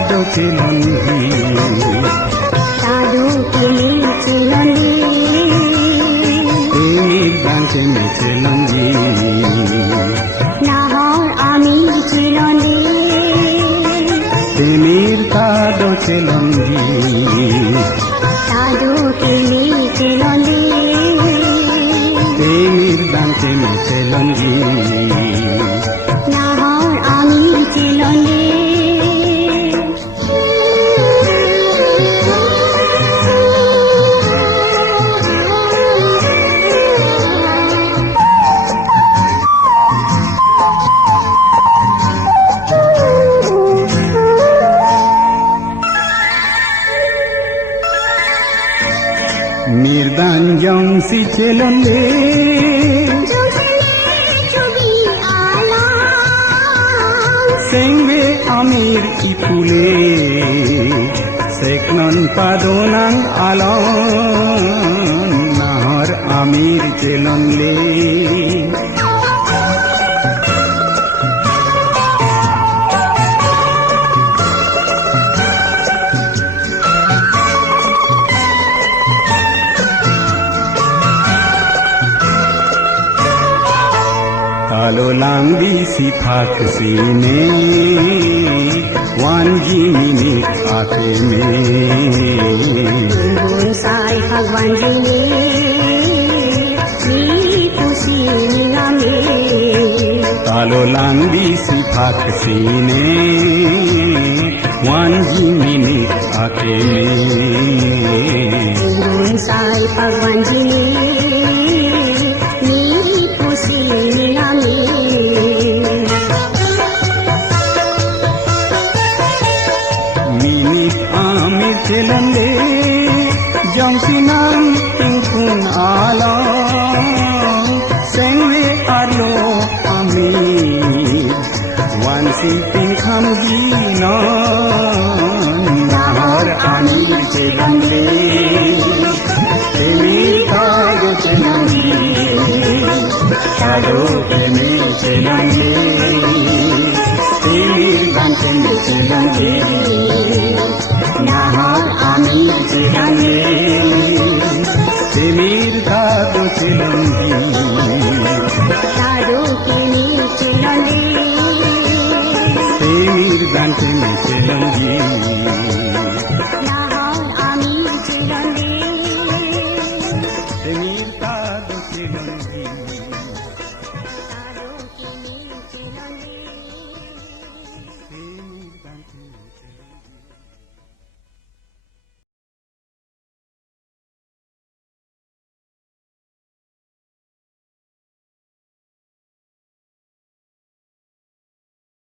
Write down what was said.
কাদো চিলঙ্গি সাধু কিনি চিলঙ্গি প্রেমিক বাঁধে চিলঙ্গি নাহর আমি চিলঙ্গি প্রেমের কাদো চিলঙ্গি সাধু কিনি চিলঙ্গি প্রেমের বাঁধে চিলঙ্গি নাহর আমি চিলঙ্গি Mirdan jongsi celonde ছবি আলাম sengbe amir ipule seknon padonang alon nahar amir celonde Talo lambi sifat sine wanji minit ate me bonsai bhagwan ji ne ni pusi name Talo lambi sifat sine wanji minit ate me bonsai bhagwan ji ne ni pusi name minit amir celande jongsinang tingkun ala sengwe arlo amir wansi pinkham gina nahar amir celande temi kago celande kado temi celande temir bante celande nahar amir celande temir kado celande সাধু কিনি চিলঙ্গি temir bante celande